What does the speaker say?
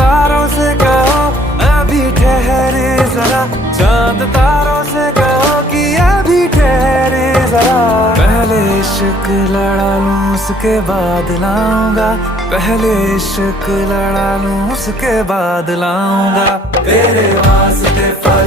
तारों से कहो अभी ठहरे जरा, चांद तारों से कहो कि अभी ठहरे जरा। पहले इश्क लड़ा लूं उसके बाद लाऊंगा, पहले इश्क लड़ा लूं उसके बाद लाऊंगा। तेरे वास्ते फल